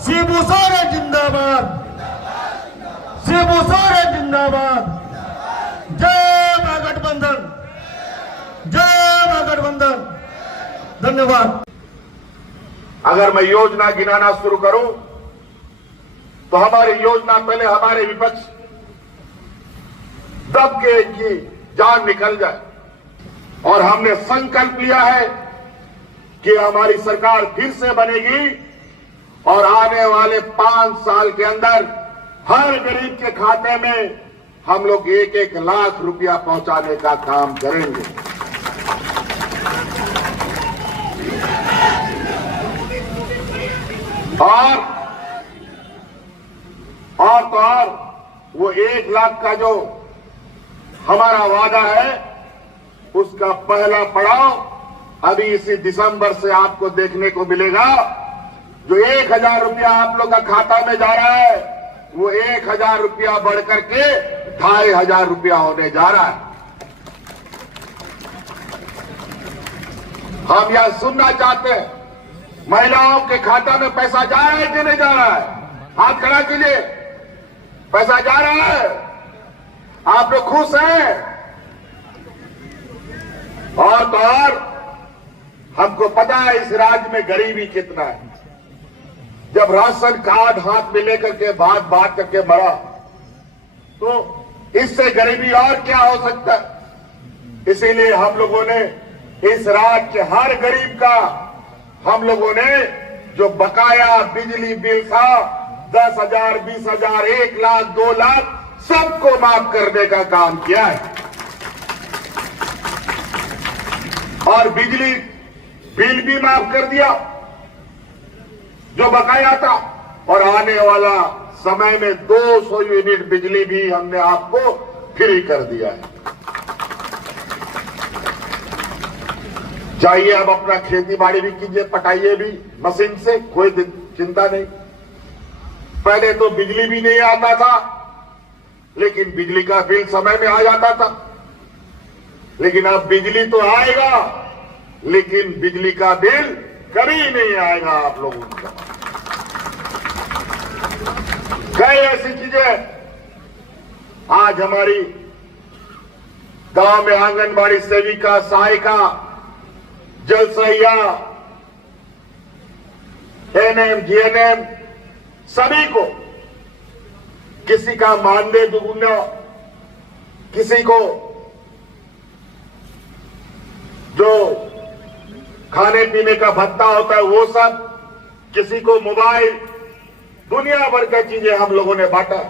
शिबू सोरेन जिंदाबाद, शिबू सोरेन जिंदाबाद। जय महागठबंधन, जय महागठबंधन। धन्यवाद। अगर मैं योजना गिनाना शुरू करूं तो हमारी योजना पहले हमारे विपक्ष दब के इनकी जान निकल जाए। और हमने संकल्प लिया है कि हमारी सरकार फिर से बनेगी और आने वाले 5 साल के अंदर हर गरीब के खाते में हम लोग 1-1 लाख रुपया पहुंचाने का काम करेंगे। और वो 1 लाख का जो हमारा वादा है उसका पहला पड़ाव अभी इसी दिसंबर से आपको देखने को मिलेगा। जो 1000 रुपया आप लोग का खाता में जा रहा है वो 1000 रुपया बढ़कर के 2500 रुपया होने जा रहा है। हम यह सुनना चाहते हैं, महिलाओं के खाता में पैसा जा रहा है कि नहीं जा रहा है? हाथ खड़ा कीजिए। पैसा जा रहा है? आप लोग खुश हैं? और हमको पता है इस राज्य में गरीबी कितना है। जब राशन कार्ड हाथ में लेकर के बात करके मरा तो इससे गरीबी और क्या हो सकता है। इसीलिए हम लोगों ने इस राज्य के हर गरीब का हम लोगों ने जो बकाया बिजली बिल था 10,000, 20,000, 1 लाख, 2 लाख सबको माफ करने का काम किया है। और बिजली बिल भी माफ कर दिया जो बकाया था। और आने वाला समय में 200 यूनिट बिजली भी हमने आपको फ्री कर दिया है। चाहिए अब अपना खेती बाड़ी भी कीजिए, पटाइए भी मशीन से, कोई चिंता नहीं। पहले तो बिजली भी नहीं आता था लेकिन बिजली का बिल समय में आ जाता था। लेकिन अब बिजली तो आएगा लेकिन बिजली का बिल कभी नहीं आएगा आप लोगों का। कई ऐसी चीजें आज हमारी गांव में आंगनबाड़ी सेविका, सहायिका, जल सहिया, एएनएम, जीएनएम सभी को किसी का मानदेय दुगुना, किसी को जो खाने पीने का भत्ता होता है वो सब, किसी को मोबाइल, दुनिया भर की चीजें हम लोगों ने बांटा।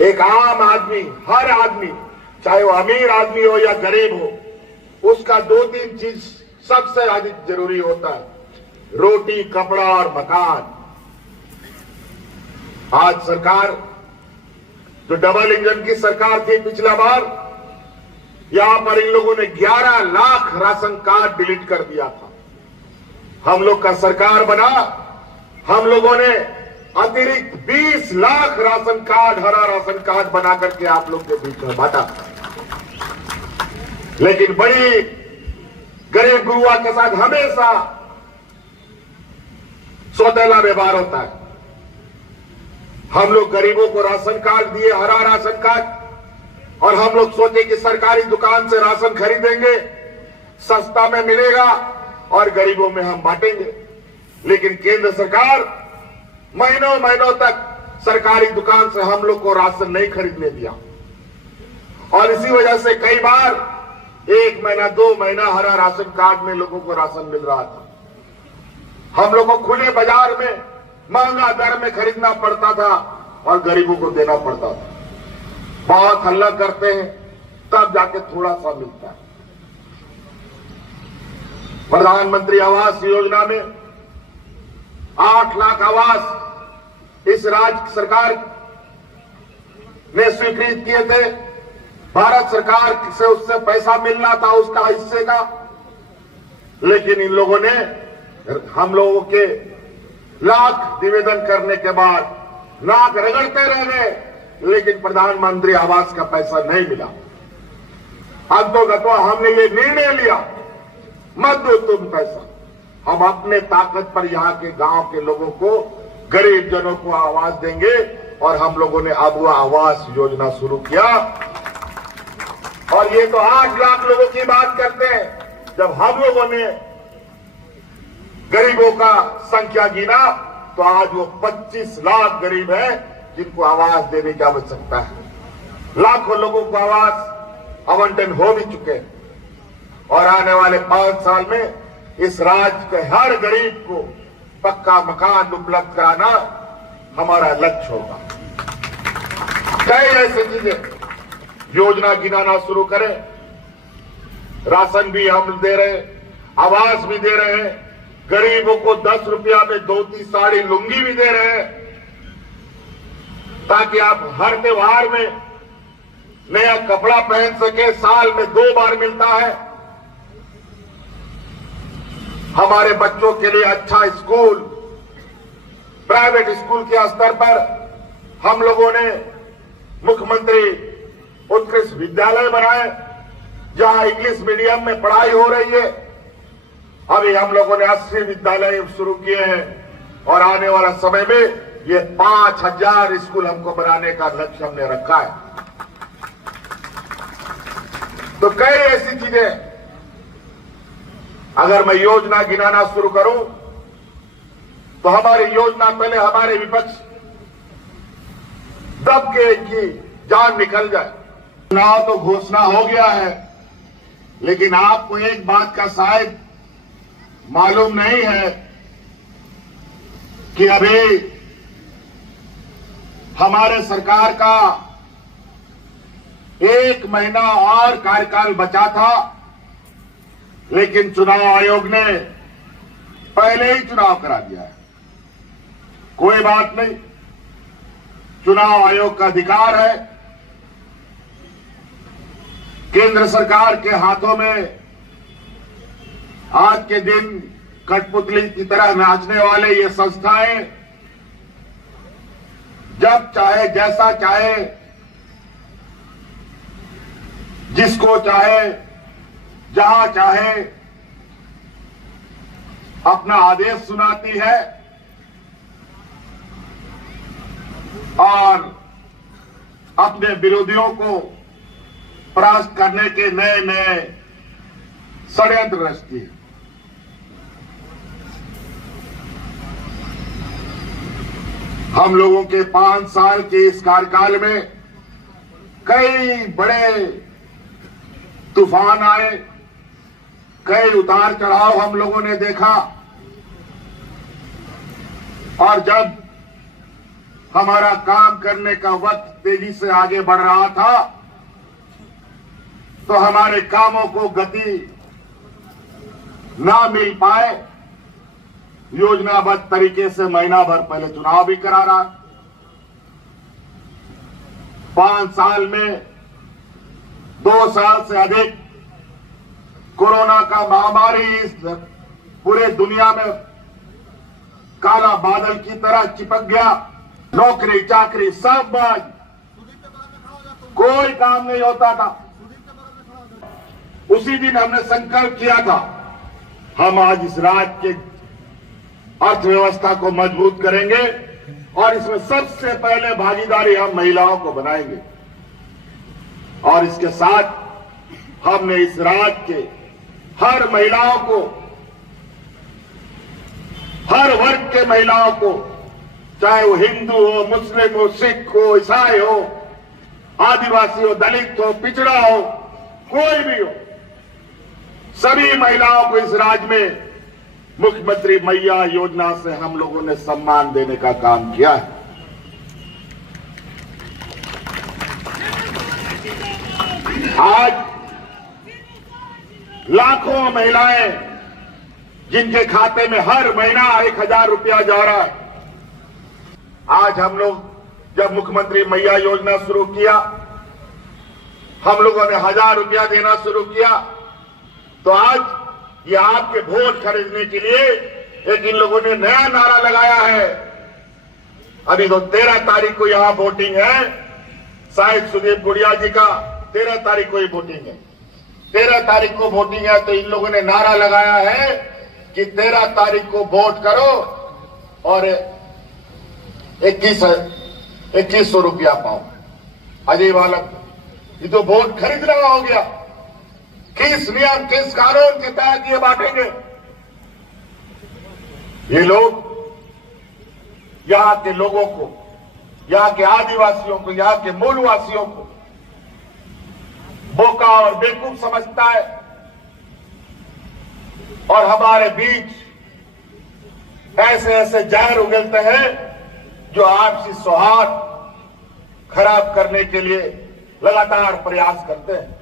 एक आम आदमी, हर आदमी चाहे वो अमीर आदमी हो या गरीब हो, उसका 2-3 चीज सबसे अधिक जरूरी होता है, रोटी, कपड़ा और मकान। आज सरकार जो डबल इंजन की सरकार थी पिछला बार, यहां पर इन लोगों ने 11 लाख राशन कार्ड डिलीट कर दिया था। हम लोग का सरकार बना, हम लोगों ने अतिरिक्त 20 लाख राशन कार्ड, हरा राशन कार्ड बना करके आप लोग के बीच में बांटा। लेकिन बड़ी गरीब गुरुआ के साथ हमेशा सौतेला व्यवहार होता है। हम लोग गरीबों को राशन कार्ड दिए, हरा राशन कार्ड, और हम लोग सोचे कि सरकारी दुकान से राशन खरीदेंगे, सस्ता में मिलेगा और गरीबों में हम बांटेंगे। लेकिन केंद्र सरकार महीनों महीनों तक सरकारी दुकान से हम लोग को राशन नहीं खरीदने दिया। और इसी वजह से कई बार 1 महीना, 2 महीना हरा राशन कार्ड में लोगों को राशन मिल रहा था। हम लोग को खुले बाजार में महंगा दर में खरीदना पड़ता था और गरीबों को देना पड़ता था। बहुत हल्ला करते हैं तब जाके थोड़ा सा मिलता है। प्रधानमंत्री आवास योजना में 8 लाख आवास इस राज्य सरकार ने स्वीकृत किए थे। भारत सरकार से उससे पैसा मिलना था उसका हिस्से का, लेकिन इन लोगों ने हम लोगों के लाख निवेदन करने के बाद नाक रगड़ते रह गए, लेकिन प्रधानमंत्री आवास का पैसा नहीं मिला। अंतोगत्वा हमने ये निर्णय लिया, मत दो तुम पैसा, हम अपने ताकत पर यहाँ के गांव के लोगों को गरीब जनों को आवास देंगे। और हम लोगों ने अब वह आवास योजना शुरू किया। और ये तो 8 लाख लोगों की बात करते हैं, जब हम लोगों ने गरीबों का संख्या गिना तो आज वो 25 लाख गरीब हैं जिनको आवास देने की आवश्यकता है। लाखों लोगों को आवास आवंटन हो भी चुके हैं और आने वाले 5 साल में इस राज्य के हर गरीब को पक्का मकान उपलब्ध कराना हमारा लक्ष्य होगा। कई ऐसी चीजें योजना गिनाना शुरू करें। राशन भी हम दे रहे हैं, आवास भी दे रहे हैं, गरीबों को 10 रुपया में धोती साड़ी लुंगी भी दे रहे हैं, ताकि आप हर त्योहार में नया कपड़ा पहन सके। साल में 2 बार मिलता है। हमारे बच्चों के लिए अच्छा स्कूल, प्राइवेट स्कूल के स्तर पर हम लोगों ने मुख्यमंत्री उत्कृष्ट विद्यालय बनाए जहां इंग्लिश मीडियम में पढ़ाई हो रही है। अभी हम लोगों ने 80 विद्यालय शुरू किए हैं और आने वाला समय में ये 5000 स्कूल हमको बनाने का लक्ष्य हमने रखा है। तो कई ऐसी चीजें, अगर मैं योजना गिनाना शुरू करूं तो हमारी योजना पहले हमारे विपक्ष दब के इनकी जान निकल जाए। चुनाव तो घोषणा हो गया है, लेकिन आपको एक बात का शायद मालूम नहीं है कि अभी हमारे सरकार का 1 महीना और कार्यकाल बचा था, लेकिन चुनाव आयोग ने पहले ही चुनाव करा दिया है। कोई बात नहीं, चुनाव आयोग का अधिकार है। केंद्र सरकार के हाथों में आज के दिन कठपुतली की तरह नाचने वाले ये संस्थाएं जब चाहे, जैसा चाहे, जिसको चाहे, जहां चाहे अपना आदेश सुनाती है और अपने विरोधियों को परास्त करने के नए नए षड्यंत्र रचती है। हम लोगों के 5 साल के इस कार्यकाल में कई बड़े तूफान आए, कई उतार चढ़ाव हम लोगों ने देखा। और जब हमारा काम करने का वक्त तेजी से आगे बढ़ रहा था तो हमारे कामों को गति ना मिल पाए, योजनाबद्ध तरीके से महीना भर पहले चुनाव भी करा रहा। 5 साल में 2 साल से अधिक कोरोना का महामारी इस पूरे दुनिया में काला बादल की तरह चिपक गया। नौकरी चाकरी सब बंद, कोई काम नहीं होता था। उसी दिन हमने संकल्प किया था, हम आज इस राज्य के अर्थव्यवस्था को मजबूत करेंगे और इसमें सबसे पहले भागीदारी हम महिलाओं को बनाएंगे। और इसके साथ हमने इस राज्य के हर महिलाओं को, हर वर्ग के महिलाओं को, चाहे वो हिंदू हो, मुस्लिम हो, सिख हो, ईसाई हो, आदिवासी हो, दलित हो, पिछड़ा हो, कोई भी हो, सभी महिलाओं को इस राज्य में मुख्यमंत्री मैया योजना से हम लोगों ने सम्मान देने का काम किया है। आज लाखों महिलाएं जिनके खाते में हर महीना 1000 रुपया जा रहा है। आज हम लोग जब मुख्यमंत्री मैया योजना शुरू किया, हम लोगों ने 1000 रुपया देना शुरू किया, तो आज ये आपके वोट खरीदने के लिए एक इन लोगों ने नया नारा लगाया है। अभी तो 13 तारीख को यहां वोटिंग है, शायद सुदीप गुड़िया जी का 13 तारीख को ही वोटिंग है। 13 तारीख को वोटिंग है, तो इन लोगों ने नारा लगाया है कि 13 तारीख को वोट करो और 2100 रुपया पाओ। अजय बालक, ये तो वोट खरीदना हो गया। किस नियम किस कानून के तहत ये बांटेंगे? ये लोग यहां के लोगों को, यहां के आदिवासियों को, यहां के मूलवासियों को बोका और बेवकूफ समझता है और हमारे बीच ऐसे ऐसे जहर उगलते हैं जो आपसी सौहार्द खराब करने के लिए लगातार प्रयास करते हैं।